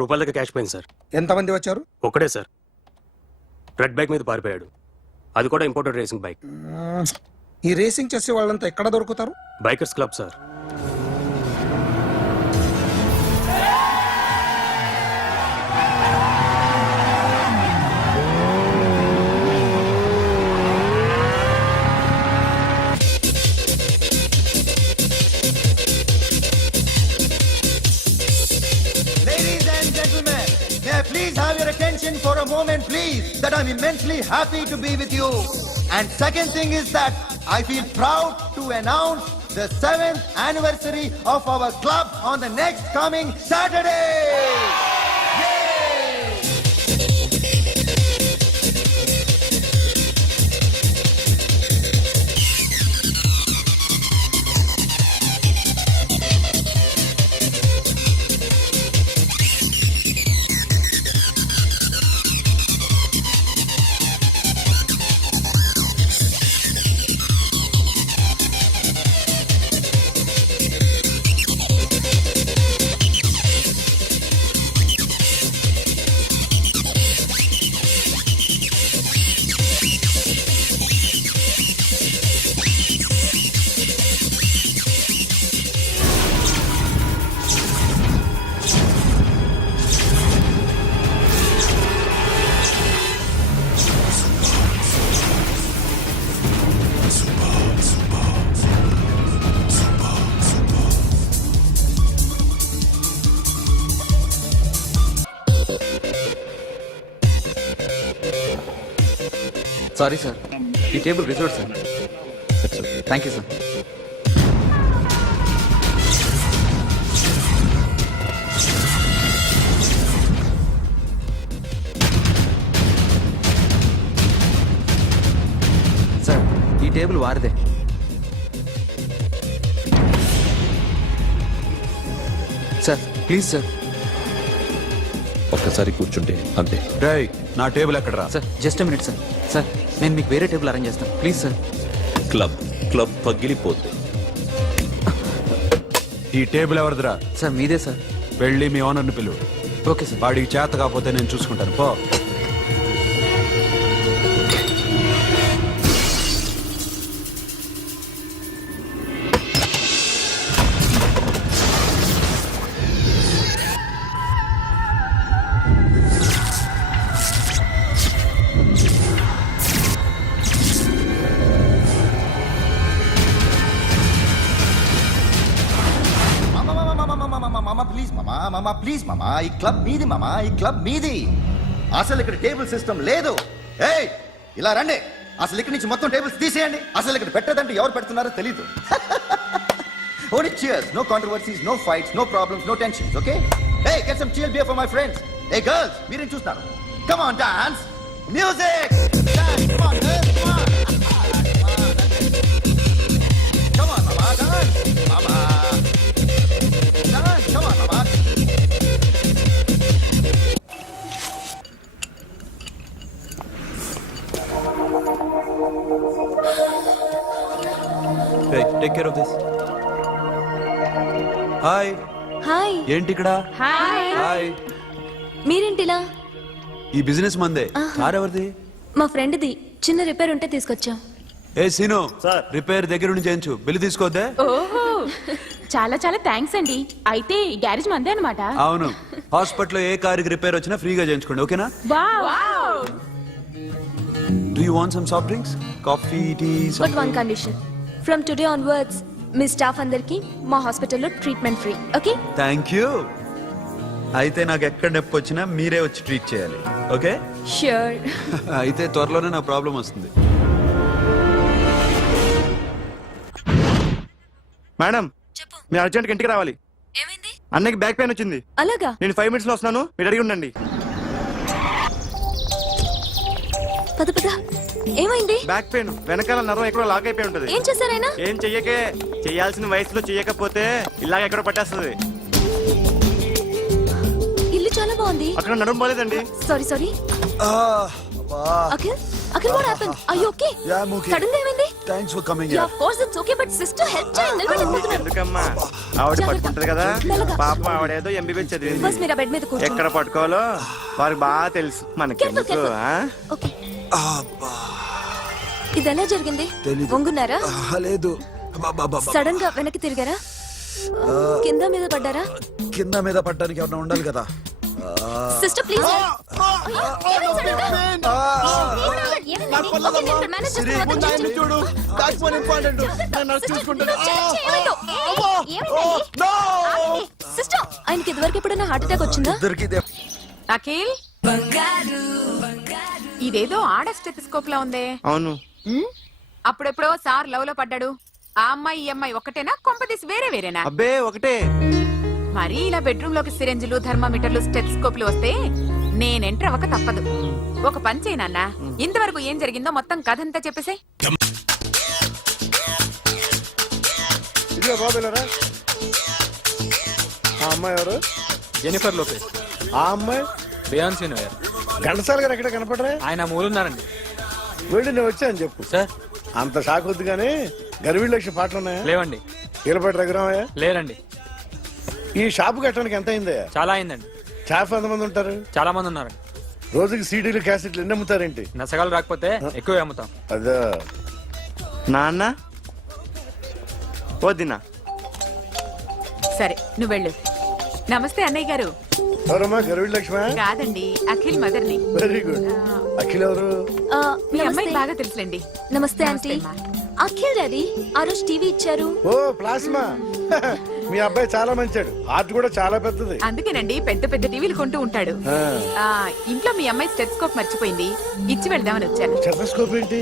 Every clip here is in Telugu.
₹1 దాకా క్యాష్ పోయింది సార్. ఎంతమంది వచ్చారు? ఒక్కడే సార్. రెడ్ బైక్ మీద పారిపోయాడు. అది కూడా ఇంపోర్టెడ్ రేసింగ్ బైక్. ఈ రేసింగ్ చేసే వాళ్ళంతా ఎక్కడ దొరుకుతారు? Bikers club sir. Ladies and gentlemen, may I please have your attention for a moment, please, that I'm immensely happy to be with you. And second thing is that I feel proud to announce the 7th anniversary of our club on the next coming Saturday. Yay! Sorry sir, ఈ table reserve sir. Thank you sir. Sir, ఈ టేబుల్ వారిదే. Sir please sir. ఒక్కసారి కూర్చుంటే అంతే. రేయ్, నా టేబుల్ ఎక్కడరా? Sir just minute sir. Sir నేను మీకు వేరే టేబుల్ అరేంజ్ చేస్తాను ప్లీజ్ సార్. క్లబ్ పగిలిపోద్ది. ఈ టేబుల్ ఎవరిదిరా? సార్ మీదే సార్. వెళ్ళి మీ ఓనర్ని పిలువు. Okay sir. వాడికి చేత కాకపోతే నేను చూసుకుంటాను, పో. ప్లీజ్ మామా, ఈ క్లబ్ మీది మామా, ఈ క్లబ్ మీది. అసలు ఇక్కడ టేబుల్ సిస్టమ్ లేదు. ఏయ్, ఇలా రండి. అసలు ఇక్కడ నుంచి మొత్తం టేబుల్స్ తీసేయండి. అసలు ఇక్కడ పెట్టదంటే ఎవరు పెడుతున్నారో తెలీదు. Only cheers, no controversies, no fights, no problems, no tensions, okay? Hey, get some chill beer for my friends. Hey girls, మీరేం చూస్తున్నారు? Come on, dance. Music. Dance, come on, girls, come on. Come on, mama, dance. Mama. Dance, come on, mama. Hey, take care of this. Hi. Hi. ఏంటి ఇక్కడ? హాయ్. మీరేంటిలా? ఈ బిజినెస్ మందే. కార్ ఎవరిది? మా ఫ్రెండ్ది. చిన్న రిపేర్ ఉంటే తీసుకొచ్చాం. ఏ సీను, రిపేర్ దగ్గర నుండి చేయించు. బిల్లు తీసుకోవద్దే? ఓహో, చాలా చాలా థ్యాంక్స్ అండి. అయితే ఈ గ్యారేజ్ మందే అన్నమాట. అవును. హాస్పిటల్లో ఏ కారుకి రిపేర్ వచ్చినా ఫ్రీగా చేయించుకోండి, ఓకేనా? Wow. Do you want some soft drinks? Coffee, tea, but something? One condition. From today onwards me staff అందరికి మా హాస్పిటల్లో treatment free. Okay? Thank you. అయితే నాకు ఎక్కడ నొప్పి వచ్చినా మీరే వచ్చి ట్రీట్ చేయాలి, ఓకే? ష్యూర్. అయితే త్వరలోనే నా ప్రాబ్లం వస్తుంది. మేడం, చెప్పు. మీరు అర్జెంట్గా ఇంటికి రావాలి. ఏమైంది? అన్నకి బ్యాక్ పెయిన్ వచ్చింది. అలాగా? నేను 5 minutes లో వస్తున్నాను, మీరు అడిగి ఉండండి. పద పద. ఏమైంది? బ్యాక్ పెయిన్, వెనకాల నరం ఎక్కడో లాక్ అయిపోయి ఉంటది. ఏం చేశారైనా? ఏం చెయ్యకే. చేయాల్సిన వయసులో చెయ్యకపోతే ఇలాగ ఎక్కడో పట్టేస్తుంది. ఇల్లు చాలా బాగుంది. అక్కడ నడుము పోలేదండి. Sorry sorry. Akhil Akhil what happened are you okay sudden గా ఏమైంది thanks for coming yeah of course it's okay but sister help చేయండి నిలబడలేకపోతున్నాను ఎందుకమ్మా ఆవిడ జాగ్రత్త. పట్టుకుంటది కదా మెల్లగా. పాప ఆవిడేదో ఎంబీబీ చదివింది బస్ మీరు బెడ్ మీద కూర్చోండి ఎక్కడ పట్టుకోవాలో వారికి బాగా తెలుసు మనకెందుకు Careful, ఆ? ఓకే ఇది ఎలా జరిగింది వంగున్నారా లేదు సడన్ గా వెనక్కి తిరిగారా కింద మీద పడ్డారా కింద మీద పడ్డానికి ఎవరైనా ఉండాలి కదా సిస్టర్ ప్లీజ్ చూడు సిస్టర్ ఆయనకి ఇదివరకు ఎప్పుడైనా హార్ట్ అటాక్ వచ్చిందా దొరికితే అఖిల్ ఇదేదో ఆడ స్టెథిస్కోప్ లా ఉందే అవును ఉమ్, అప్పుడెప్పుడో సార్ లవ్ లో పడ్డాడు ఆ అమ్మాయి ఈ అమ్మాయి ఒకటేనా కొంపదీసి వేరే వేరేనా అబ్బే ఒకటే మరి ఇలా బెడ్రూమ్ లోకి సిరెంజులు థర్మామీటర్లు స్టెథిస్కోప్లు వస్తే నేను ఎంటర్ అవ్వక తప్పదు ఒక పని చేయి నాన్న ఇంతవరకు ఏం జరిగిందో మొత్తం కథ అంతా చెప్పేసే ఇదిగో బాబులరా ఆ అమ్మాయి ఎవరు జెనిఫర్ లోపేస్ ఆ అమ్మాయి బియాన్సీ నోయర్ ఘంటసాల గారు ఎక్కడ కనపడరా ఆయన మూలున్నారండి వెళ్ళి నేను వచ్చాను చెప్పు సార్ అంత షాక్ వద్దు కానీ గర్వీళ్ళ లక్ష పాటలు ఉన్నాయా లేవండి ఈలపాటి రఘురామయ్య లేరండి ఈ షాపు కట్టడానికి ఎంత అయిందయ్యా చాలా అయిందండి షాప్ ఎంతమంది ఉంటారు చాలా మంది ఉన్నారండి రోజుకి సీడీలు క్యాసెట్లు ఎన్ని అమ్ముతారేంటి నసగాలు రాకపోతే ఎక్కువ అమ్ముతాం అదే నాన్న వద్దినా సరే నువ్వు వెళ్ళు నమస్తే అన్నయ్య గారు ఎవరమ్మా గర్వీళ్ళ లక్ష్మ కాదండి అఖిల్ మదర్ ని వెరీ గుడ్ అఖిల్ ఎవరు మీ అమ్మాయికి బాగా తెలుసులేండి నమస్తే ఆంటీ అఖిల్ డాడీ ఆ రోజు టీవీ ఇచ్చారు ఓ ప్లాస్మా మీ అబ్బాయి చాలా మంచాడు హార్ట్ కూడా చాలా పెద్దది అందుకేనండి పెద్ద పెద్ద టీవీలు కొంటూ ఉంటాడు ఆ. ఆ ఇంట్లో మీ అమ్మాయి స్టెథిస్కోప్ మర్చిపోయింది ఇచ్చి వెళ్దామని వచ్చాను స్టెథోస్కోప్ ఏంటి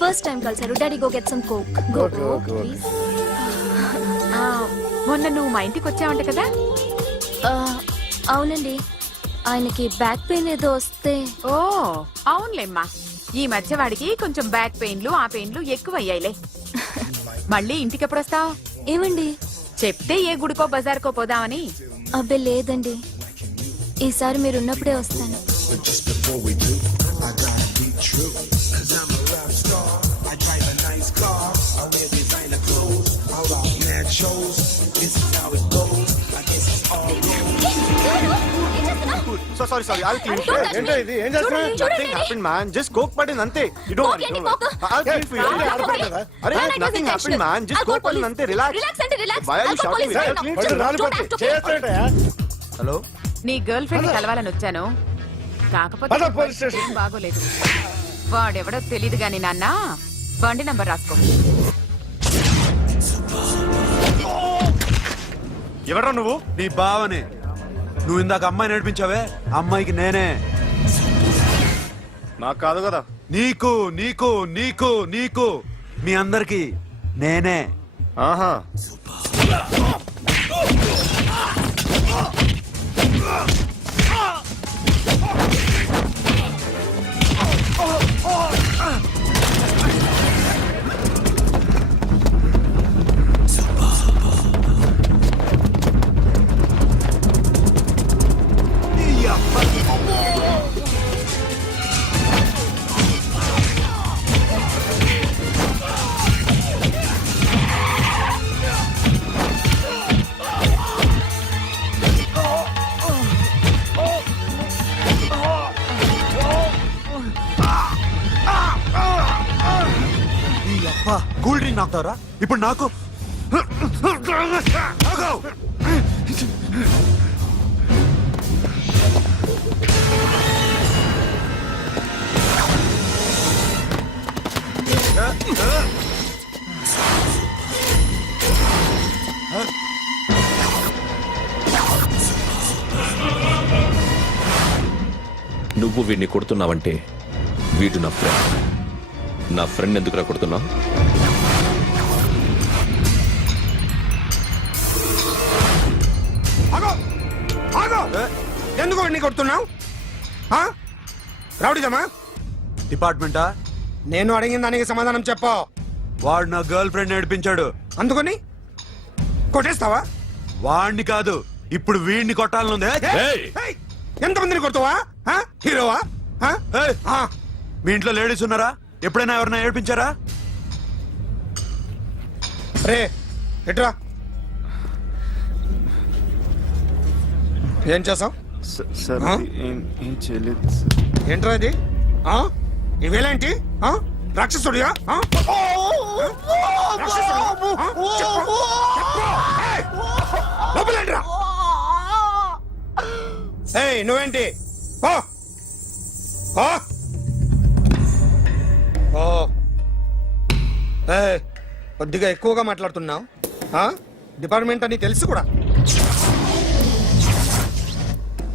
ఫస్ట్ టైం కలిసారు daddy go get some coke go Okay, go okay, okay. Please ఆ, మొన్న నువ్వు మా ఇంటికి వచ్చావంట కదా అవునండి ఆయనకి బ్యాక్ పెయిన్ ఏదో వస్తే ఓ అవునులేమ్మా ఈ మధ్య వాడికి కొంచెం బ్యాక్ పెయిన్లు ఆ పెయిన్లు ఎక్కువ అయ్యాయిలే మళ్ళీ ఇంటికి ఎప్పుడు వస్తావు ఏమండి చెప్తే ఏ గుడికో బజార్కో పోదామని అబ్బే లేదండి ఈసారి మీరు ఉన్నప్పుడే వస్తాను so sorry sorry I'll clean ఏంటో ఇది ఏం చేస్తున్నా nothing happen man just coke పడింది అంతే యు Coke డోంట్ ఏంటి, worry Coke? I'll clean for you ఏంటి, ఆడపడ్డదా? అరే No, no, it was nothing happen intentional. Man just I'll call coke పడింది police. అంతే రిలాక్స్ Relax అంటే relax. Why are you I'll call shouting? police right I'll now. clean పళ్ళు for you. రాలిపోతాయి Don't have to చేస్తాడయా హలో నీ గర్ల్ ఫ్రెండ్ కలవాలని వచ్చాను కాకపోతే పద, police station. ఏం బాగోలేదు వాడెవడో తెలీదు గాని నాన్న బండి నంబర్ రాసుకో ఎవరా నువ్వు నీ బావనే నువ్వు ఇందాక అమ్మాయి నడిపించావే అమ్మాయికి నేనే నాకు కాదు కదా నీకు నీకు నీకు నీకు మీ అందరికి నేనే ఆహా కూల్ డ్రింక్ నాకుతారా ఇప్పుడు నాకు ఆగు! నువ్వు వీడిని కొడుతున్నావంటే వీడు నా ఫ్రెండ్. నా ఫ్రెండ్ ఎందుకురా కొడుతున్నావు? ఎందుకు వాడిని కొడుతున్నావు రౌడీజమా డిపార్ట్మెంటా నేను అడిగిన దానికి సమాధానం చెప్పు వాడు నా గర్ల్ ఫ్రెండ్ నడిపించాడు అందుకని కొట్టేస్తావా వాడిని కాదు ఇప్పుడు వీడిని కొట్టాలనుంది ఏయ్! ఎంతమందిని కొడతావా హీరోవా ఏయ్! మీ ఇంట్లో లేడీస్ ఉన్నారా? ఎప్పుడైనా ఎవరైనా ఏడిపించారా? రే ఎట్రా ఏం చేసావు? సార్ ఆ? ఏం చేయలేదు సార్. ఏంట్రా ఇది? ఆ? ఇవేలేంటి? ఆ? రాక్షసుడియా? ఆ? రాక్షసుడియా? ఆ? చెప్పు. చెప్పు. ఏయ్! లోపలేంట్రా? ఏయ్, నువ్వేంటి? ఓ! ఓ! ఓ! ఏయ్, కొద్దిగా ఎక్కువగా మాట్లాడుతున్నావు. ఆ? డిపార్ట్మెంట్ అని తెలుసు కూడా.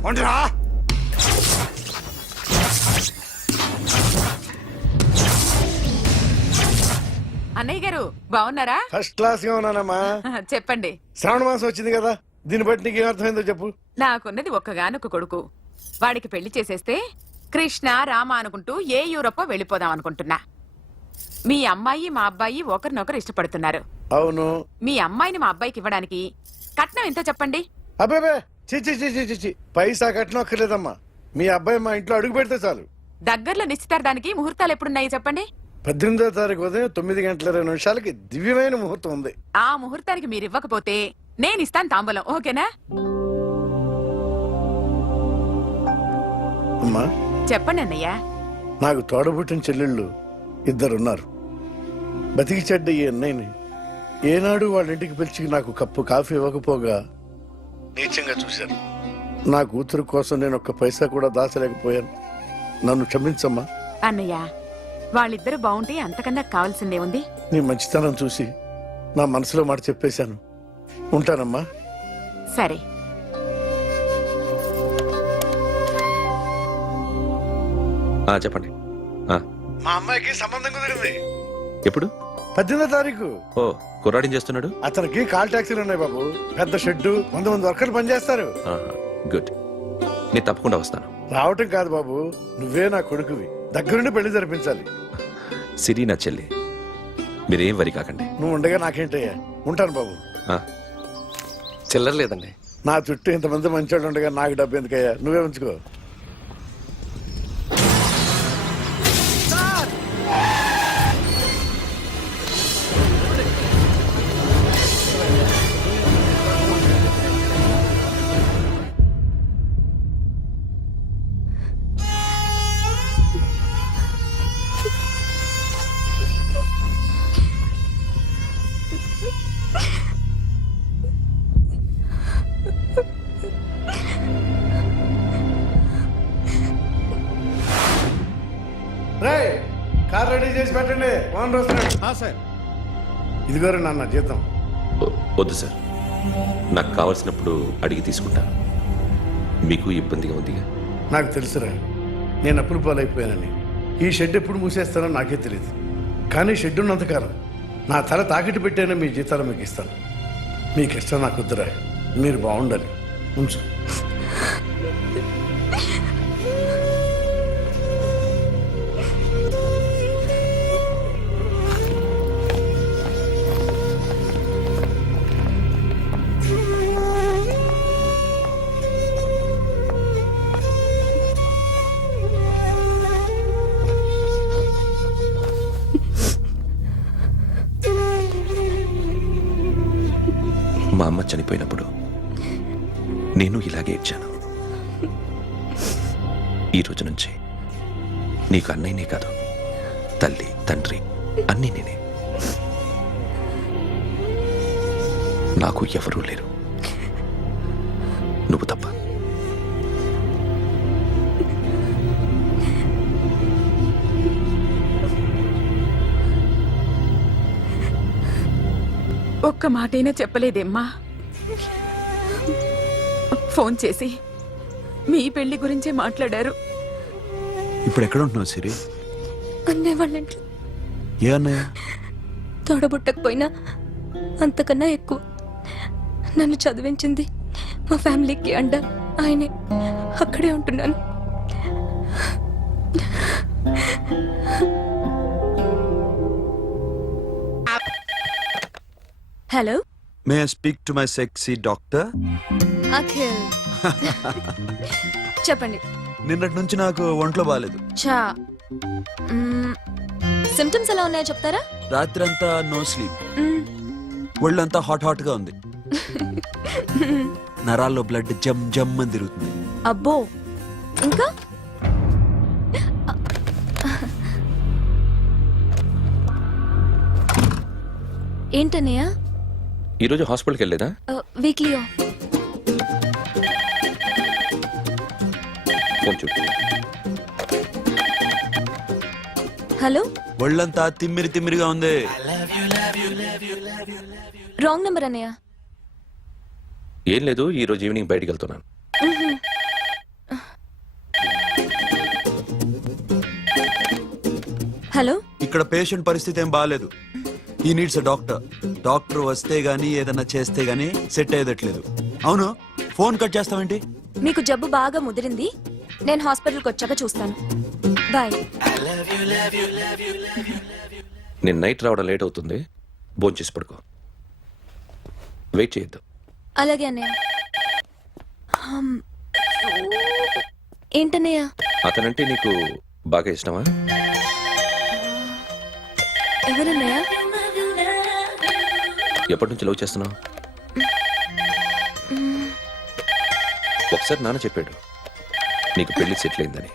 ఉండరా? అన్నయ్య గారు బాగున్నారా? ఫస్ట్ క్లాస్ గా ఉన్నానమ్మా. చెప్పండి. శ్రావణ మాసం వచ్చింది కదా, దీన్ని బట్టి నీకు ఏమర్థమైందో చెప్పు. నాకున్నది ఒక్కగానొక్క కొడుకు. వాడికి పెళ్లి చేసేస్తే కృష్ణ రామ అనుకుంటూ ఏ యూరోపో వెళ్ళిపోదాం అనుకుంటున్నా. మీ అమ్మాయి మా అబ్బాయి ఒకరినొకరు ఇష్టపడుతున్నారు. అవును. మీ అమ్మాయిని మా అబ్బాయికి ఇవ్వడానికి కట్నం ఎంతో చెప్పండి. అబ్బాబే చిచి చిచి చిచి పైసా కట్నం అక్కర్లేదమ్మా. మీ అబ్బాయి మా ఇంట్లో అడుగు పెడితే చాలు. దగ్గరలో నిశ్చితార్థానికి ముహూర్తాలు ఎప్పుడున్నాయి చెప్పండి. 18వ తారీఖు ఉదయం 9:20 దివ్యమైన ముహూర్తం ఉంది. ఆ ముహూర్తానికి మీరు ఇవ్వకపోతే నేను ఇస్తాను తాంబూలం. ఓకేనా? అమ్మా, చెప్పండి అన్నయ్య. నాకు తోడబుట్టిన చెల్లెళ్ళు ఇద్దరున్నారు. బతికి చెడ్డ ఈ అన్నయ్యని ఏనాడు వాళ్ళ ఇంటికి పిలిచి నాకు కప్పు కాఫీ ఇవ్వకపోగా నీచంగా చూశాను. నా కూతురు కోసం నేను ఒక్క పైసా కూడా దాచలేకపోయాను. నన్ను క్షమించమ్మా. అన్నయ్య, వాళ్ళిద్దరు బాగుంటే అంతకన్నా కావాల్సిందే ఉంది. నీ మంచితనం చూసి నా మనసులో మాట చెప్పేశాను. ఉంటానమ్మా. సరే. చెప్పండి. మా అమ్మాయికి సంబంధం కుదిరింది. ఎప్పుడు? 18వ తారీఖు. ఓ, కుర్రాడిని చేస్తున్నాడు. అతనికి కాల్ టాక్సీలు ఉన్నాయి బాబు. పెద్ద షెడ్డు, 100 మంది వర్కర్లు పనిచేస్తారు. గుడ్. నేను తప్పకుండా వస్తాను. రావటం కాదు బాబు, నువ్వే నా కొడుకువి. దగ్గరుండి పెళ్లి జరిపించాలి. సిరి నా చెల్లి, మీరేం వరి కాకండి. నువ్వు ఉండగా నాకేంటయ్యా. ఉంటాను బాబు. చిల్లర లేదండి. నా చుట్టూ ఇంతమంది మంచోళ్ళు ఉండగా నాకు డబ్బు ఎందుకయ్యా? నువ్వే ఉంచుకో. రేయ్, కార్ రెడీ చేసి పెట్టండి. ఓనర్ వస్తున్నాడు. ఇదిగోరు నాన్న జీతం. వద్దు సార్, నాకు కావలసినప్పుడు అడిగి తీసుకుంటాను. మీకు ఇబ్బందిగా ఉందిగా? నాకు తెలుసురా, నేను అప్పులు పాలైపోయానని. ఈ షెడ్ ఎప్పుడు మూసేస్తానో నాకే తెలియదు. కానీ షెడ్ ఉన్నంతకాలం నా తల తాకిట్టు పెట్టైనా మీ జీతాలు మీకు ఇస్తాను. మీకు ఇష్టం నాకు వద్దురా. మీరు బాగుండాలి. ఉంచు. మా అమ్మ చనిపోయినప్పుడు నేను ఇలాగే ఇచ్చాను. ఈ రోజు నుంచి నీకు అన్నయ్యనే కాదు, తల్లి తండ్రి అన్నీ నేనే. నాకు ఎవరూ లేరు, నువ్వు తప్ప. ఒక్క మాటైనా చెప్పలేదేమ్మా? ఫోన్ చేసి మీ పెళ్లి గురించే మాట్లాడారు. ఇప్పుడు ఎక్కడ ఉంటున్నావు సిరి? అన్నయ్య వాళ్ళ ఇంట్లో. ఏ అన్నయ్య? తోడబుట్టకపోయినా అంతకన్నా ఎక్కువ నన్ను చదివించింది మా ఫ్యామిలీకి అండ ఆయనే. అక్కడే ఉంటున్నాను. Hello, may I speak to my sexy doctor? Akhil. చెప్పండి. నిన్నటి నుంచి నాకు ఒంట్లో బాగాలేదు. చా, సిమ్టమ్స్ ఎలా ఉన్నాయో చెప్తారా? రాత్రి అంతా నో స్లీప్, మ్మ్. ఒళ్ళంతా హాట్ గా ఉంది, నరాల్లో బ్లడ్ జమ్ జమ్ అని తిరుగుతుంది. అబ్బో, ఇంకా ఏంటన్నయ్య? ఈరోజు హాస్పిటల్కి వెళ్ళలేదా? Weekly off. ఫోన్ చూడు. హలో, ఒళ్ళంతా తిమ్మిరి తిమ్మిరిగా ఉంది. రాంగ్ నెంబర్ అన్నయ్య. ఏం లేదు, ఈరోజు ఈవినింగ్ బయటికి వెళ్తున్నాను. హలో, ఇక్కడ పేషెంట్ పరిస్థితి ఏం బాగాలేదు. ఈ నీడ్స్ డాక్టర్. డాక్టర్ వస్తే గానీ ఏదన్నా చేస్తే గానీ సెట్ అయ్యేదట్లేదు. అవును, ఫోన్ కట్ చేస్తావేంటి? మీకు జబ్బు బాగా ముదిరింది, నేను హాస్పిటల్కి వచ్చాక చూస్తాను. బాయ్. నేను నైట్ రావడం లేట్ అవుతుంది, భోంచేసి పడుకో. వెయిట్ చేయొద్దు. అలాగే అన్నయ్య. ఏంటన్నయ్య? అతనంటే నీకు బాగా ఇష్టమా? ఎవరన్నయ్య? ఎప్పటి నుంచి లవ్ చేస్తున్నావు? ఒకసారి నాన్న చెప్పాడు నీకు పెళ్లి సెటిల్ అయిందని.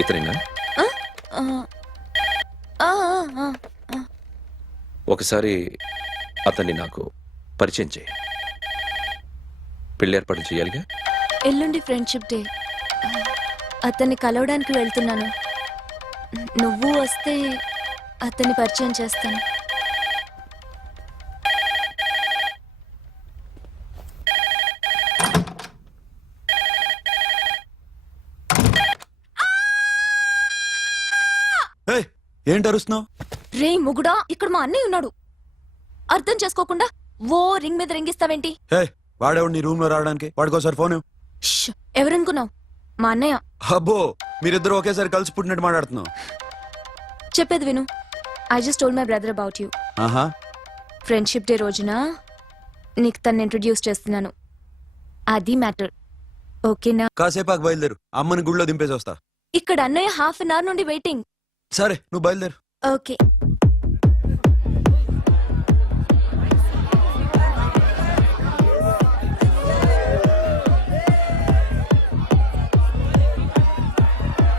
ఇతనేనా? ఆ, ఆ, ఆ, ఆ. ఒకసారి అతన్ని నాకు పరిచయం చేయి. పెళ్లి ఏర్పాటు చేయాలిగా. ఎల్లుండి ఫ్రెండ్షిప్ డే, అతన్ని కలవడానికి వెళ్తున్నాను. నువ్వు వస్తే అతన్ని పరిచయం చేస్తాను. ఏయ్, ఏంటి అరుస్తున్నావు? రే ముగుడా, ఇక్కడ మా అన్నయ్య ఉన్నాడు. అర్థం చేసుకోకుండా ఓ రింగ్ మీద రింగిస్తావేంటి? వాడేవాడు నీ రూమ్ లో రావడానికి? వాడికోసారి ఫోన్. ష్, ఎవరనుకున్నావు? మా అన్నయ్య. అబ్బో, మీరిద్దరు ఒకేసారి కలిసి పుట్టినట్టు మాట్లాడుతున్నావు. చెప్పేది విను. I just told my brother about you. ఆహా, ఫ్రెండ్షిప్ డే రోజున నీకు తను ఇంట్రడ్యూస్ చేస్తున్నాను. అది మ్యాటర్. ఓకేనా? కాసేపాకు బయలుదేరు, అమ్మని గుళ్ళో దింపేసి వస్తా. ఇక్కడ అన్నయ్య హాఫ్ అన్ అవర్ నుండి వెయిటింగ్. సరే, నువ్వు బయలుదేరు. Okay.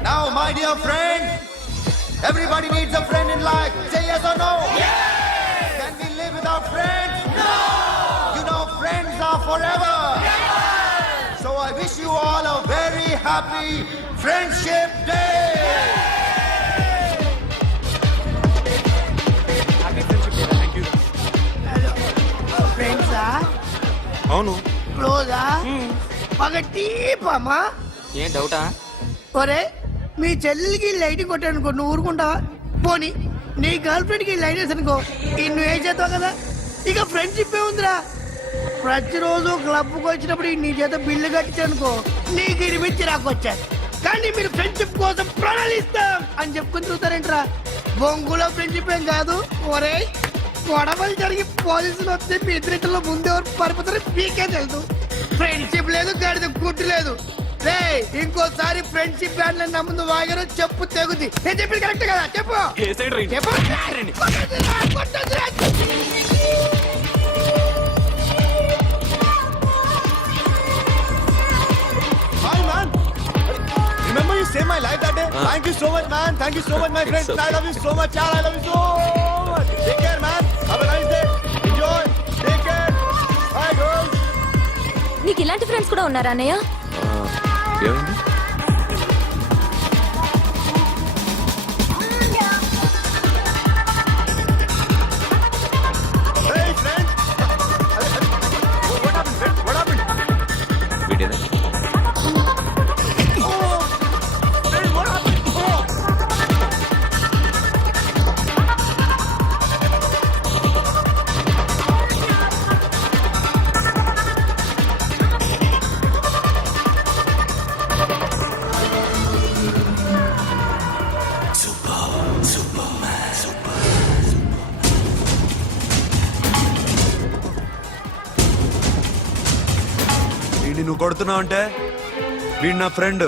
Now, my dear friend, everybody needs a friend in life. Say yes or no. Yes. Can we live without friends? No. You know, friends are forever. Yes. So I wish you all a very happy Friendship Day. ఫ్రెండ్సా? అవును. క్లోజా? పగటి పామా? ఏం డౌటా? ఒరే, మీ చెల్లికి లైటింగ్ కొట్టానుకో, నువ్వు ఊరుకుంటావా? పోనీ నీ గర్ల్ ఫ్రెండ్ కి లైట్ వేసి అనుకో, నువ్వు ఏం చేస్తావు కదా? ఇక ఫ్రెండ్షిప్ ఏ ఉందిరా. ప్రతిరోజు క్లబ్కి వచ్చినప్పుడు నీ చేత బిల్లు కట్టించనుకో, నీకు ఇరిమిచ్చి రాకొచ్చాను. కానీ మీరు ఫ్రెండ్షిప్ కోసం ప్రణాళిస్తాం అని చెప్పుకుని చూస్తారేంట్రా? బొంగులో ఫ్రెండ్షిప్ ఏం కాదు. ఒరే, గొడవలు జరిగి పోలీసులు వస్తే మీ ఇద్దరిలో ముందెవరు పరిపోతారో మీకే తెలుసు. ఫ్రెండ్షిప్ లేదు, గాడిద గుడ్డు లేదు. రే, ఇంకోసారి ఫ్రెండ్షిప్ బ్యాండ్ నా ముందు వాగారు చెప్పు తెగుద్ది. నేను చెప్పింది కరెక్ట్ కదా? చెప్పు చెప్పు. Hi man. Remember you saved my life that day? Thank you so much man. Thank you so much my friend. I love you so much. I love you so much. Take care man. Have a nice day. Enjoy. Take care. Bye girls. నీకు ఇలాంటి ఫ్రెండ్స్ కూడా ఉన్నారా అన్నయ్య? ఏమైంది? Hey friend. What happened friend? What happened? వీడేనా? Oh. Friend, what happened? Oh. వీడిని నువ్వు కొడుతున్నావు అంటే వీడు నా ఫ్రెండ్.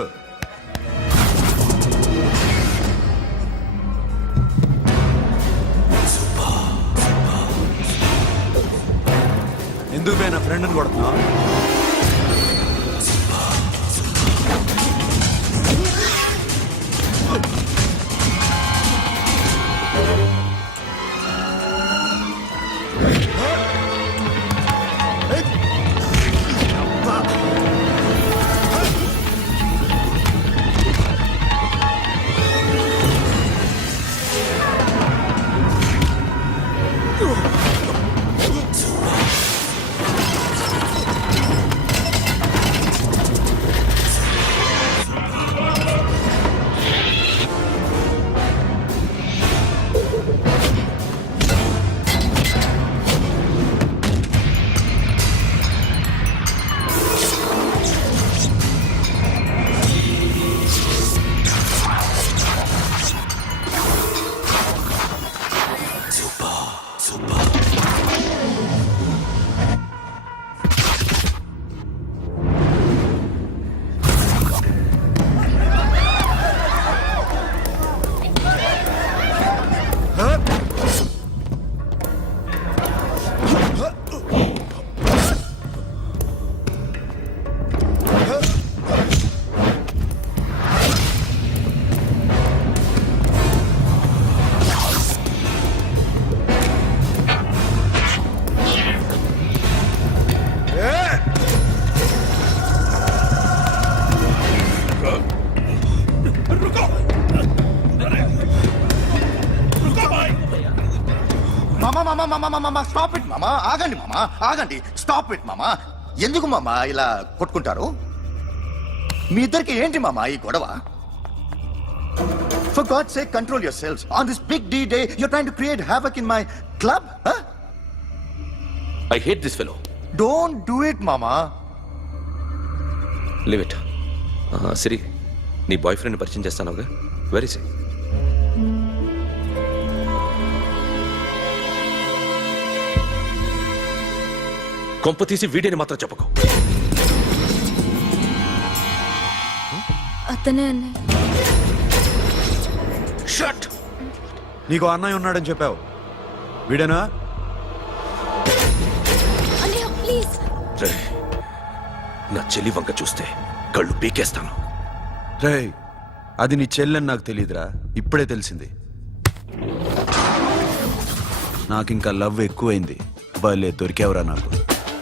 ఎందుకయ్యా నా ఫ్రెండ్ని కొడుతున్నావు? మామా స్టాప్ ఇట్ మామా, ఆగండి మామా, ఆగండి, స్టాప్ ఇట్ మామా. ఎందుకు మామా ఇలా కొట్టుకుంటారు? మీ ఇద్దరికి ఏంటి మామా ఈ గొడవ? For God's sake, control yourselves. On this big D day, you're trying to create havoc in my club? Huh? I hate this fellow. Don't do it, mama. Leave it. Siri, నీ బాయ్ ఫ్రెండ్ పరిచయం చేస్తానుగా. వెరీ సే. కొంప తీసి వీడిని మాత్రం చెప్పకు. అతనే అన్నయ్య. షట్. నీకు అన్నయ్య ఉన్నాడని చెప్పావు, వీడేనా? అన్నయ్య ప్లీజ్. రే, నా చెల్లి వంక చూస్తే కళ్ళు పీకేస్తాను. రే, అది నీ చెల్లెని నాకు తెలియదురా, ఇప్పుడే తెలిసింది. నాకింకా లవ్ ఎక్కువైంది. భలే దొరికావురా నాకు.